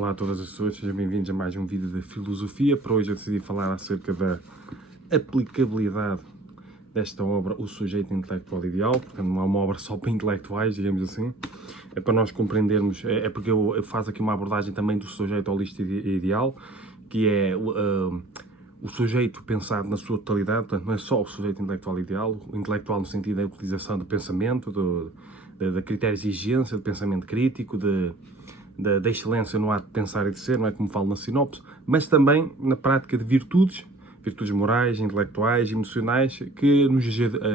Olá a todas as pessoas, sejam bem-vindos a mais um vídeo de filosofia. Para hoje eu decidi falar acerca da aplicabilidade desta obra, O Sujeito Intelectual Ideal. Portanto, não é uma obra só para intelectuais, digamos assim. É para nós compreendermos, é porque eu faço aqui uma abordagem também do sujeito holístico ideal, que é o sujeito pensado na sua totalidade. Portanto, não é só o sujeito intelectual ideal, o intelectual no sentido da utilização do pensamento, de critérios de exigência, de pensamento crítico, da excelência no ato de pensar e de ser, não é como falo na sinopse, mas também na prática de virtudes morais, intelectuais, emocionais, que nos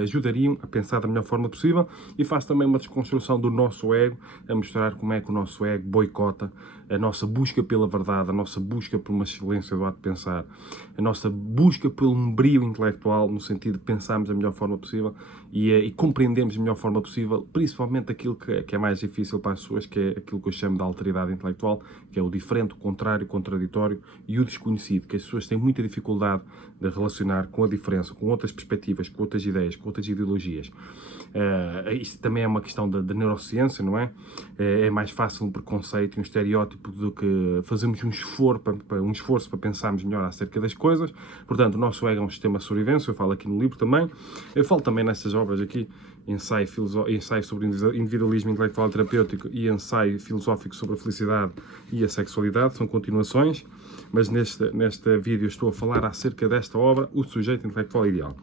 ajudariam a pensar da melhor forma possível, e faço também uma desconstrução do nosso ego, a mostrar como é que o nosso ego boicota a nossa busca pela verdade, a nossa busca por uma excelência do ato de pensar, a nossa busca pelo brio intelectual, no sentido de pensarmos da melhor forma possível e compreendermos da melhor forma possível, principalmente aquilo que é mais difícil para as pessoas, que é aquilo que eu chamo de alteridade intelectual, que é o diferente, o contrário, o contraditório e o desconhecido, que as pessoas têm muita dificuldade de relacionar com a diferença, com outras perspectivas, com outras ideias, com outras ideologias. Isto também é uma questão da neurociência, não é? É mais fácil um preconceito e um estereótipo do que fazermos um esforço para pensarmos melhor acerca das coisas. Portanto, o nosso ego é um sistema de sobrevivência, eu falo aqui no livro também. Eu falo também nessas obras aqui, ensaio sobre individualismo intelectual e terapêutico e ensaio filosófico sobre a felicidade e a sexualidade, são continuações, mas neste vídeo estou a falar acerca desta obra, O Sujeito Intelectual Ideal.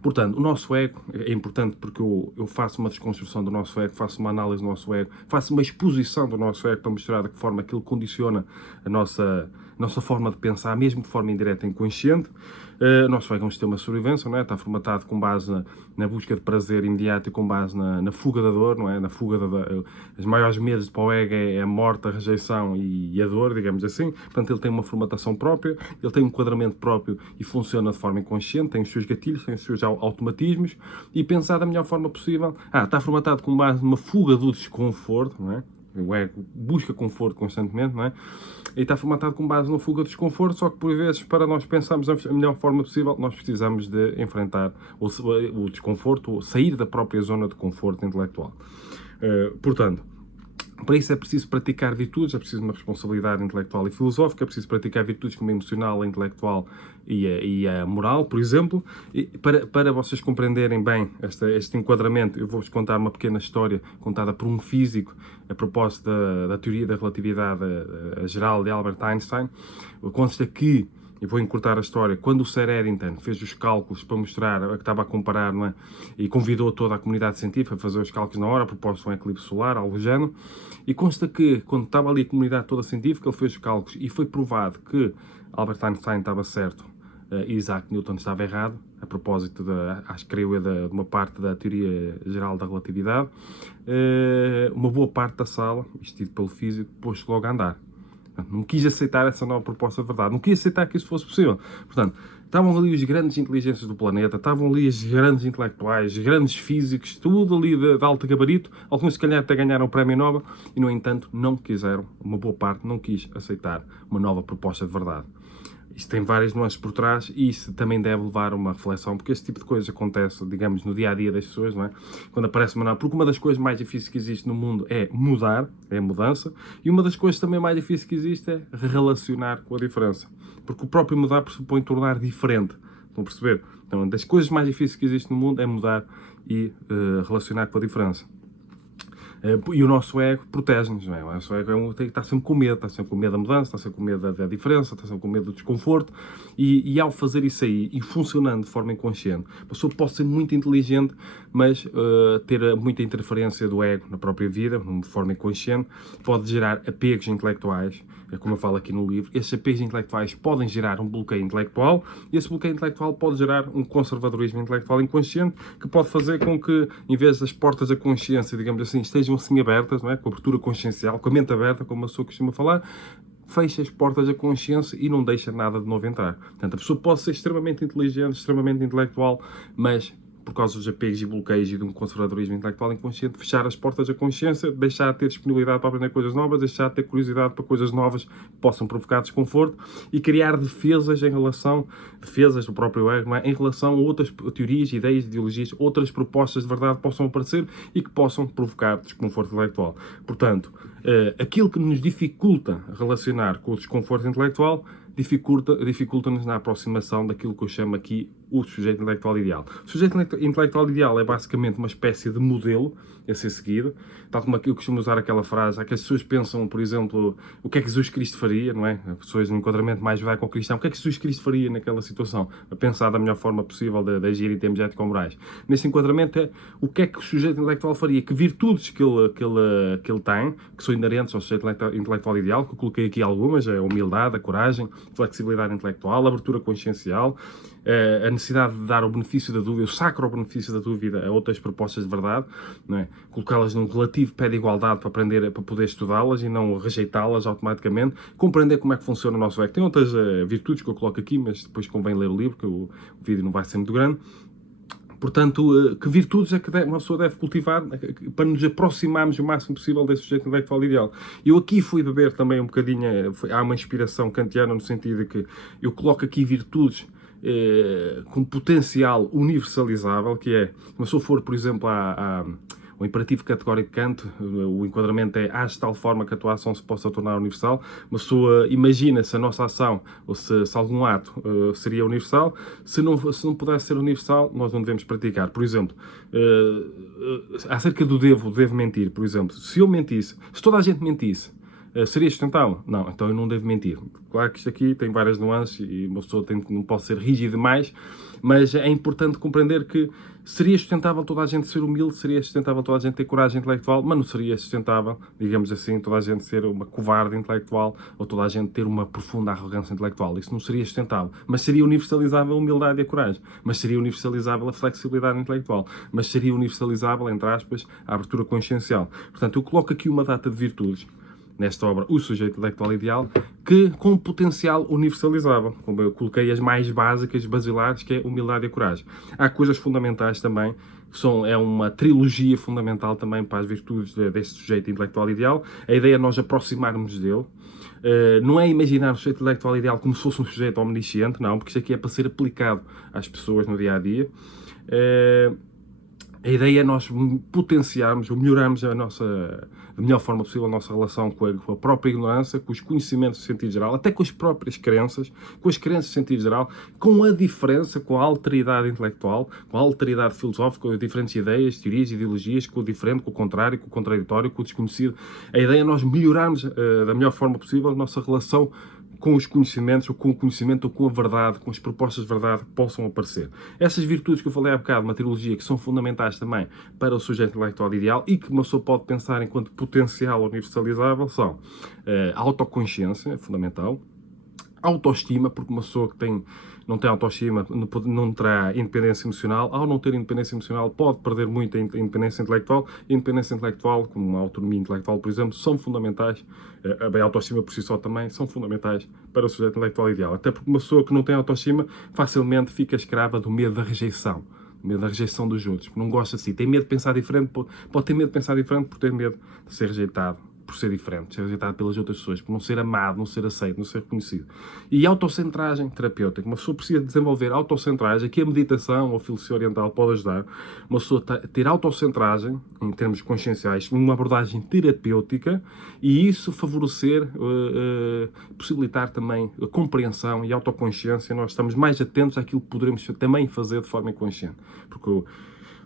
Portanto, o nosso ego é importante porque eu faço uma desconstrução do nosso ego, faço uma análise do nosso ego, faço uma exposição do nosso ego para mostrar de que forma aquilo condiciona a nossa forma de pensar, mesmo de forma indireta e inconsciente. O nosso ego é um sistema de sobrevivência, não é? Está formatado com base na busca de prazer imediato e com base na fuga da dor, não é? Na fuga os maiores medos para o ego é a morte, a rejeição e a dor, digamos assim. Portanto, ele tem uma formatação própria, ele tem um enquadramento próprio e funciona de forma inconsciente, tem os seus gatilhos, tem os seus automatismos, e pensar da melhor forma possível. Está formatado com base numa fuga do desconforto, não é? O ego busca conforto constantemente, não é? E está formatado com base na fuga do desconforto, só que por vezes, para nós pensarmos da melhor forma possível, nós precisamos de enfrentar o desconforto, ou sair da própria zona de conforto intelectual. Portanto, para isso é preciso praticar virtudes, é preciso uma responsabilidade intelectual e filosófica, é preciso praticar virtudes como a emocional, a intelectual e a moral, por exemplo. E para vocês compreenderem bem este enquadramento, eu vou-vos contar uma pequena história contada por um físico a propósito da teoria da relatividade geral de Albert Einstein. Consta que, e vou encurtar a história, quando o Sir Eddington fez os cálculos para mostrar, que estava a comparar, não é? E convidou toda a comunidade científica a fazer os cálculos na hora, a propósito de um eclipse solar, algo do género, e consta que, quando estava ali a comunidade toda científica, ele fez os cálculos e foi provado que Albert Einstein estava certo e Isaac Newton estava errado, a propósito, acho que creio, de uma parte da teoria geral da relatividade. Uma boa parte da sala, vestido pelo físico, pôs-se logo a andar. Não quis aceitar essa nova proposta de verdade, não quis aceitar que isso fosse possível. Portanto, estavam ali os grandes inteligências do planeta, estavam ali os grandes intelectuais, os grandes físicos, tudo ali de alto gabarito. Alguns, se calhar, até ganharam o Prémio Nobel e, no entanto, não quiseram, uma boa parte não quis aceitar uma nova proposta de verdade. Isto tem várias nuances por trás e isso também deve levar a uma reflexão, porque este tipo de coisas acontece, digamos, no dia-a-dia das pessoas, não é? Quando aparece uma nova... Porque uma das coisas mais difíceis que existe no mundo é mudar, é a mudança, e uma das coisas também mais difíceis que existe é relacionar com a diferença. Porque o próprio mudar pressupõe tornar diferente. Estão a perceber? Então, uma das coisas mais difíceis que existe no mundo é mudar e relacionar com a diferença. E o nosso ego protege-nos, não é? O nosso ego está sempre com medo, está sempre com medo da mudança, está sempre com medo da diferença, está sempre com medo do desconforto, e ao fazer isso aí, e funcionando de forma inconsciente, a pessoa pode ser muito inteligente, mas ter muita interferência do ego na própria vida, de forma inconsciente, pode gerar apegos intelectuais, como eu falo aqui no livro. Esses apegos intelectuais podem gerar um bloqueio intelectual, e esse bloqueio intelectual pode gerar um conservadorismo intelectual inconsciente, que pode fazer com que, em vez das portas da consciência, digamos assim, estejam assim abertas, não é? Com a abertura consciencial, com a mente aberta, como a pessoa costuma falar, fecha as portas da consciência e não deixa nada de novo entrar. Portanto, a pessoa pode ser extremamente inteligente, extremamente intelectual, mas por causa dos apegos e bloqueios e de um conservadorismo intelectual inconsciente, fechar as portas da consciência, deixar de ter disponibilidade para aprender coisas novas, deixar de ter curiosidade para coisas novas que possam provocar desconforto e criar defesas defesas do próprio ego, em relação a outras teorias, ideias, ideologias, outras propostas de verdade que possam aparecer e que possam provocar desconforto intelectual. Portanto, aquilo que nos dificulta relacionar com o desconforto intelectual dificulta-nos na aproximação daquilo que eu chamo aqui o sujeito intelectual ideal. O sujeito intelectual ideal é basicamente uma espécie de modelo a ser seguido, tal como eu costumo usar aquela frase, que as pessoas pensam, por exemplo, o que é que Jesus Cristo faria, não é? As pessoas no enquadramento mais judaico-cristão, o que é que Jesus Cristo faria naquela situação? A pensar da melhor forma possível de agir em termos ético-morais. Nesse enquadramento é o que é que o sujeito intelectual faria, que virtudes que ele tem, que são inerentes ao sujeito intelectual ideal, que eu coloquei aqui algumas, a humildade, a coragem, a flexibilidade intelectual, a abertura consciencial, a necessidade de dar o benefício da dúvida, o sacro benefício da dúvida a outras propostas de verdade, não é? Colocá-las num relativo pé de igualdade para aprender, para poder estudá-las e não rejeitá-las automaticamente, compreender como é que funciona o nosso ego. Tem outras virtudes que eu coloco aqui, mas depois convém ler o livro, que o vídeo não vai ser muito grande. Portanto, que virtudes é que uma pessoa deve cultivar para nos aproximarmos o máximo possível desse sujeito intelectual ideal? Eu aqui fui beber também um bocadinho, há uma inspiração kantiana no sentido de que eu coloco aqui virtudes com potencial universalizável, que é, se eu for, por exemplo, o imperativo categórico de Kant, o enquadramento é age de tal forma que a tua ação se possa tornar universal. Uma pessoa imagina se a nossa ação, ou se algum ato seria universal. Se não pudesse ser universal, nós não devemos praticar. Por exemplo, acerca do devo mentir, por exemplo, se eu mentisse, se toda a gente mentisse, seria sustentável? Não, então eu não devo mentir. Claro que isto aqui tem várias nuances e uma pessoa não pode ser rígida demais, mas é importante compreender que seria sustentável toda a gente ser humilde, seria sustentável toda a gente ter coragem intelectual, mas não seria sustentável, digamos assim, toda a gente ser uma covarde intelectual ou toda a gente ter uma profunda arrogância intelectual. Isso não seria sustentável. Mas seria universalizável a humildade e a coragem. Mas seria universalizável a flexibilidade intelectual. Mas seria universalizável, entre aspas, a abertura consciencial. Portanto, eu coloco aqui uma data de virtudes nesta obra, o sujeito intelectual ideal, que com potencial universalizável. Como eu coloquei as mais básicas, basilares, que é a humildade e a coragem. Há coisas fundamentais também, é uma trilogia fundamental também para as virtudes deste sujeito intelectual ideal. A ideia é nós aproximarmos dele. Não é imaginar o sujeito intelectual ideal como se fosse um sujeito omnisciente, não, porque isto aqui é para ser aplicado às pessoas no dia-a-dia. A ideia é nós potenciarmos ou melhorarmos da melhor forma possível a nossa relação com a própria ignorância, com os conhecimentos de sentido geral, até com as próprias crenças, com as crenças de sentido geral, com a diferença, com a alteridade intelectual, com a alteridade filosófica, com as diferentes ideias, teorias, ideologias, com o diferente, com o contrário, com o contraditório, com o desconhecido. A ideia é nós melhorarmos da melhor forma possível a nossa relação com os conhecimentos, ou com o conhecimento, ou com a verdade, com as propostas de verdade que possam aparecer. Essas virtudes que eu falei há bocado, uma trilogia, que são fundamentais também para o sujeito intelectual ideal e que uma pessoa pode pensar enquanto potencial universalizável, são a autoconsciência, é fundamental, a autoestima, porque uma pessoa que não tem autoestima não terá independência emocional. Ao não ter independência emocional, pode perder muito a independência intelectual. A independência intelectual, como a autonomia intelectual, por exemplo, são fundamentais. A autoestima por si só também são fundamentais para o sujeito intelectual ideal. Até porque uma pessoa que não tem autoestima facilmente fica escrava do medo da rejeição. Medo da rejeição dos outros, porque não gosta de si. Tem medo de pensar diferente, pode ter medo de pensar diferente por ter medo de ser rejeitado, por ser diferente, ser rejeitado pelas outras pessoas, por não ser amado, não ser aceito, não ser reconhecido. E autocentragem terapêutica. Uma pessoa precisa desenvolver autocentragem, que a meditação ou a filosofia oriental pode ajudar. Uma pessoa ter autocentragem, em termos conscienciais, numa abordagem terapêutica, e isso favorecer, possibilitar também a compreensão e a autoconsciência. Nós estamos mais atentos àquilo que poderemos também fazer de forma inconsciente. Porque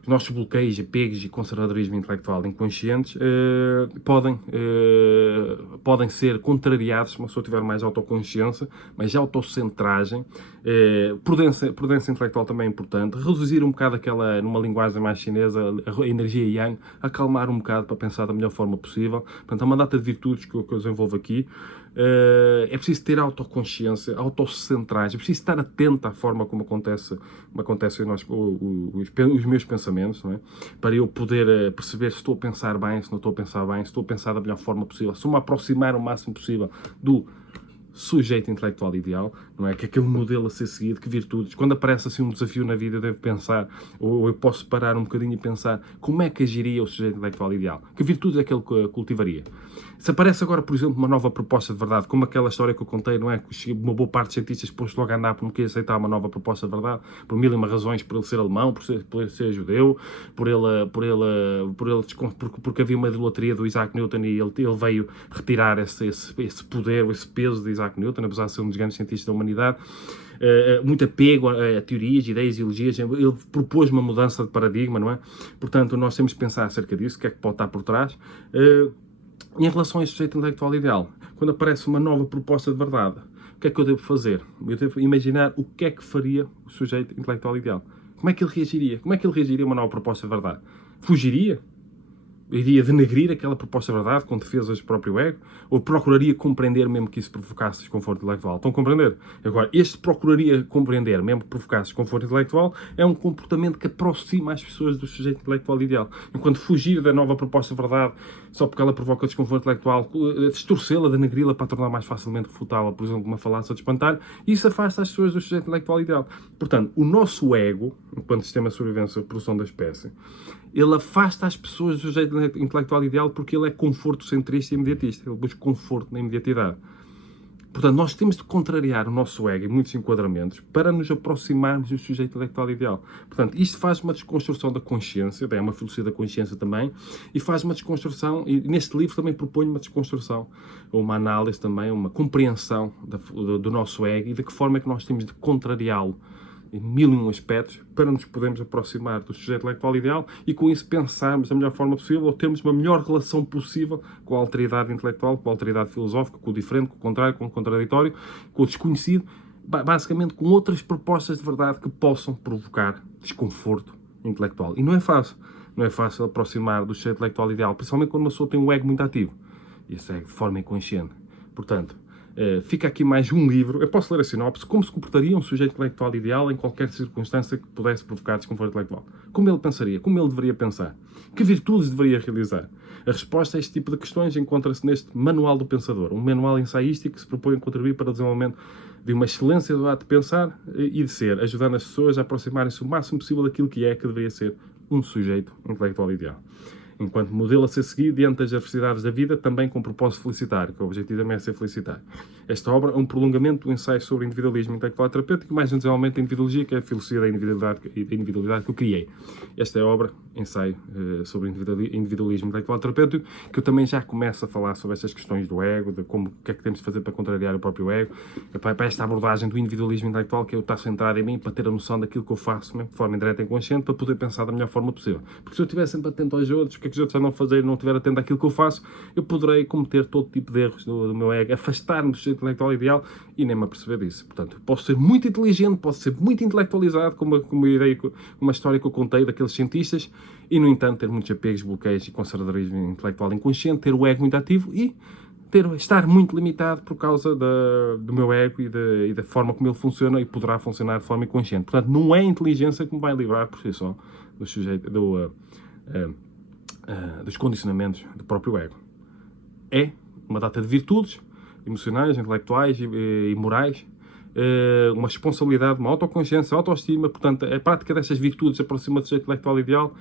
os nossos bloqueios, apegos e conservadorismo intelectual inconscientes podem ser contrariados se uma pessoa tiver mais autoconsciência, mais autocentragem. Prudência intelectual também é importante. Reduzir um bocado numa linguagem mais chinesa, a energia yang, acalmar um bocado para pensar da melhor forma possível. Portanto, há uma data de virtudes que eu desenvolvo aqui. É preciso ter autoconsciência, autocentragem, é preciso estar atento à forma como acontecem os meus pensamentos, não é? Para eu poder perceber se estou a pensar bem, se não estou a pensar bem, se estou a pensar da melhor forma possível, se eu me aproximar o máximo possível sujeito intelectual ideal, não é? Que é aquele modelo a ser seguido, que virtudes. Quando aparece assim um desafio na vida, eu devo pensar, ou eu posso parar um bocadinho e pensar, como é que agiria o sujeito intelectual ideal? Que virtudes é que ele cultivaria? Se aparece agora, por exemplo, uma nova proposta de verdade, como aquela história que eu contei, não é? Que uma boa parte dos cientistas pôs logo a andar por não querer aceitar uma nova proposta de verdade, por mil e uma razões, por ele ser alemão, por ele ser judeu, porque havia uma idolatria do Isaac Newton e ele veio retirar esse poder, esse peso de Isaac Newton, apesar de ser um dos grandes cientistas da humanidade. Muito apego a teorias, ideias, ideologias. Ele propôs uma mudança de paradigma, não é? Portanto, nós temos que pensar acerca disso, o que é que pode estar por trás. Em relação a esse sujeito intelectual ideal, quando aparece uma nova proposta de verdade, o que é que eu devo fazer? Eu devo imaginar o que é que faria o sujeito intelectual ideal. Como é que ele reagiria? Como é que ele reagiria a uma nova proposta de verdade? Fugiria? Iria denegrir aquela proposta de verdade com defesas do próprio ego? Ou procuraria compreender mesmo que isso provocasse desconforto intelectual? Estão a compreender? Agora, este procuraria compreender mesmo que provocasse desconforto intelectual é um comportamento que aproxima as pessoas do sujeito intelectual ideal. Enquanto fugir da nova proposta de verdade só porque ela provoca desconforto intelectual, distorcê-la, denegri-la para tornar mais facilmente refutável, por exemplo, uma falácia de espantalho, isso afasta as pessoas do sujeito intelectual ideal. Portanto, o nosso ego, enquanto sistema de sobrevivência e produção da espécie, ele afasta as pessoas do sujeito intelectual ideal porque ele é conforto-centrista e imediatista. Ele busca conforto na imediatidade. Portanto, nós temos de contrariar o nosso ego em muitos enquadramentos para nos aproximarmos do sujeito intelectual ideal. Portanto, isto faz uma desconstrução da consciência, é uma filosofia da consciência também, e faz uma desconstrução, e neste livro também proponho uma desconstrução, uma análise também, uma compreensão do nosso ego e de que forma é que nós temos de contrariá-lo em mil e um aspectos, para nos podermos aproximar do sujeito intelectual ideal e com isso pensarmos da melhor forma possível ou termos uma melhor relação possível com a alteridade intelectual, com a alteridade filosófica, com o diferente, com o contrário, com o contraditório, com o desconhecido, basicamente com outras propostas de verdade que possam provocar desconforto intelectual. E não é fácil. Não é fácil aproximar do sujeito intelectual ideal, principalmente quando uma pessoa tem um ego muito ativo. E esse ego de forma inconsciente. Portanto, fica aqui mais um livro. Eu posso ler a sinopse. Como se comportaria um sujeito intelectual ideal em qualquer circunstância que pudesse provocar desconforto intelectual? Como ele pensaria? Como ele deveria pensar? Que virtudes deveria realizar? A resposta a este tipo de questões encontra-se neste Manual do Pensador, um manual ensaístico que se propõe a contribuir para o desenvolvimento de uma excelência do ato de pensar e de ser, ajudando as pessoas a aproximarem-se o máximo possível daquilo que deveria ser um sujeito intelectual ideal. Enquanto modelo a ser seguido diante das adversidades da vida, também com propósito felicitário, que o objetivo também é ser felicitário. Esta obra é um prolongamento do ensaio sobre individualismo intelectual e terapêutico, mais um desenvolvimento da individuologia, que é a filosofia da individualidade que eu criei. Esta é a obra, ensaio sobre individualismo intelectual e terapêutico, que eu também já começo a falar sobre estas questões do ego, de como, o que é que temos de fazer para contrariar o próprio ego, para esta abordagem do individualismo intelectual, que eu estou centrado em mim, para ter a noção daquilo que eu faço, mesmo de forma indireta e inconsciente, para poder pensar da melhor forma possível. Porque se eu estiver sempre atento aos outros, que os outros já não fazer e não estiver atento àquilo que eu faço, eu poderei cometer todo tipo de erros do meu ego, afastar-me do sujeito intelectual ideal e nem me aperceber disso. Portanto, posso ser muito inteligente, posso ser muito intelectualizado, como uma história que eu contei daqueles cientistas, e, no entanto, ter muitos apegos, bloqueios e conservadorismo intelectual inconsciente, ter o ego muito ativo e estar muito limitado por causa do meu ego e da forma como ele funciona e poderá funcionar de forma inconsciente. Portanto, não é a inteligência que me vai livrar por si só do sujeito, dos condicionamentos do próprio ego. É uma data de virtudes emocionais, intelectuais e morais, uma responsabilidade, uma autoconsciência, autoestima. Portanto, a prática destas virtudes aproxima do sujeito intelectual ideal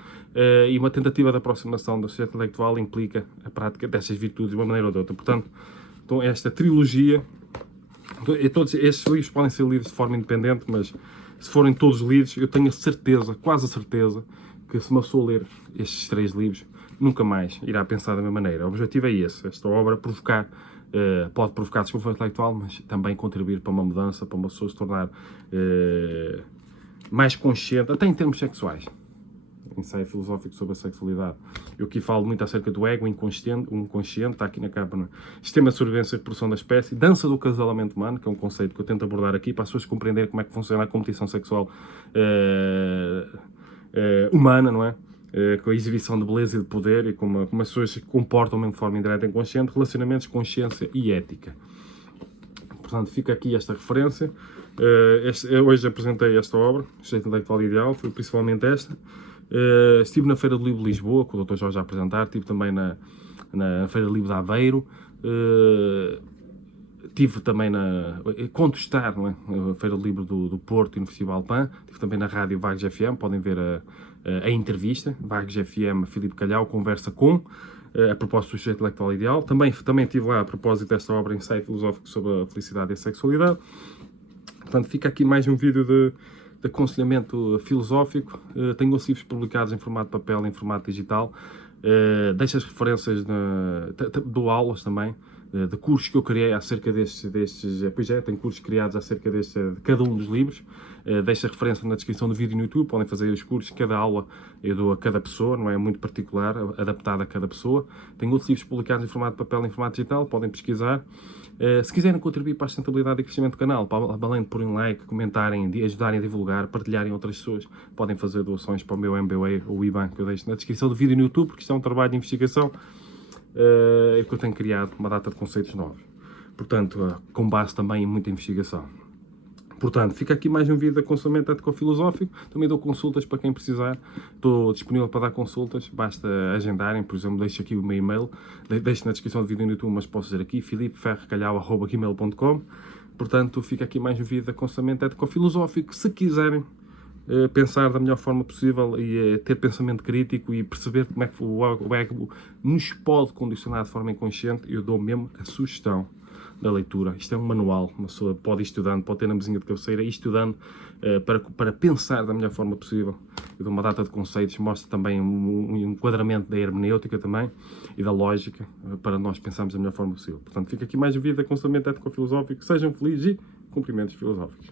e uma tentativa de aproximação do sujeito intelectual implica a prática destas virtudes de uma maneira ou de outra. Portanto, então, esta trilogia, todos estes livros podem ser lidos de forma independente, mas se forem todos lidos, eu tenho a certeza, quase a certeza, que se uma pessoa ler estes 3 livros, nunca mais irá pensar da mesma maneira. O objetivo é esse, esta obra pode provocar desconforto intelectual, mas também contribuir para uma mudança, para uma pessoa se tornar mais consciente, até em termos sexuais. Ensaio filosófico sobre a sexualidade. Eu aqui falo muito acerca do ego, o inconsciente, está aqui na capa, no Sistema de Sobrevivência e Reprodução da Espécie, Dança do Acasalamento Humano, que é um conceito que eu tento abordar aqui para as pessoas compreenderem como é que funciona a competição sexual humana, não é? Com a exibição de beleza e de poder e como as pessoas se comportam de forma indireta e inconsciente, relacionamentos, consciência e ética. Portanto, fica aqui esta referência. Eu hoje apresentei esta obra, o Sujeito Intelectual Ideal, foi principalmente esta. Estive na Feira do Livro de Lisboa, com o Dr. Jorge a apresentar, estive também na Feira do Livro de Aveiro. tive também contestar, não é? A Feira do Livro do Porto e no Festival PAN, tive também na rádio Vagos FM, podem ver a entrevista, Vagos FM, Filipe Calhau, conversa com, a propósito do sujeito intelectual ideal. Também estive lá a propósito desta obra, Ensaio Filosófico sobre a Felicidade e a Sexualidade. Portanto, fica aqui mais um vídeo de aconselhamento filosófico. Tenho os livros publicados em formato de papel e em formato digital. Deixo as referências, dou aulas também, de cursos que eu criei acerca destes pois é, tenho cursos criados acerca de cada um dos livros. Deixo a referência na descrição do vídeo no YouTube, podem fazer os cursos, cada aula eu dou a cada pessoa, não é muito particular, adaptado a cada pessoa. Tenho outros livros publicados em formato de papel e em formato digital, podem pesquisar. Se quiserem contribuir para a sustentabilidade e crescimento do canal, além de porem um like, comentarem, ajudarem a divulgar, partilharem outras pessoas, podem fazer doações para o meu MBWay ou o IBAN, que eu deixo na descrição do vídeo no YouTube, porque isto é um trabalho de investigação que eu tenho criado uma data de conceitos novos. Portanto, com base também em muita investigação. Portanto, fica aqui mais um vídeo de aconselhamento ético-filosófico. Também dou consultas para quem precisar. Estou disponível para dar consultas. Basta agendarem. Por exemplo, deixo aqui o meu e-mail. Deixo na descrição do vídeo no YouTube, mas posso dizer aqui, filipeferrecalhau@gmail.com. Portanto, fica aqui mais um vídeo de aconselhamento ético-filosófico. Se quiserem pensar da melhor forma possível e ter pensamento crítico e perceber como é que o ego nos pode condicionar de forma inconsciente, eu dou mesmo a sugestão da leitura. Isto é um manual, uma pessoa pode ir estudando, pode ter na mesinha de cabeceira, ir estudando para pensar da melhor forma possível. Eu dou uma data de conceitos, mostro também um enquadramento da hermenêutica também e da lógica para nós pensarmos da melhor forma possível. Portanto, fica aqui mais um vídeo de aconselhamento ético-filosófico. Sejam felizes e cumprimentos filosóficos.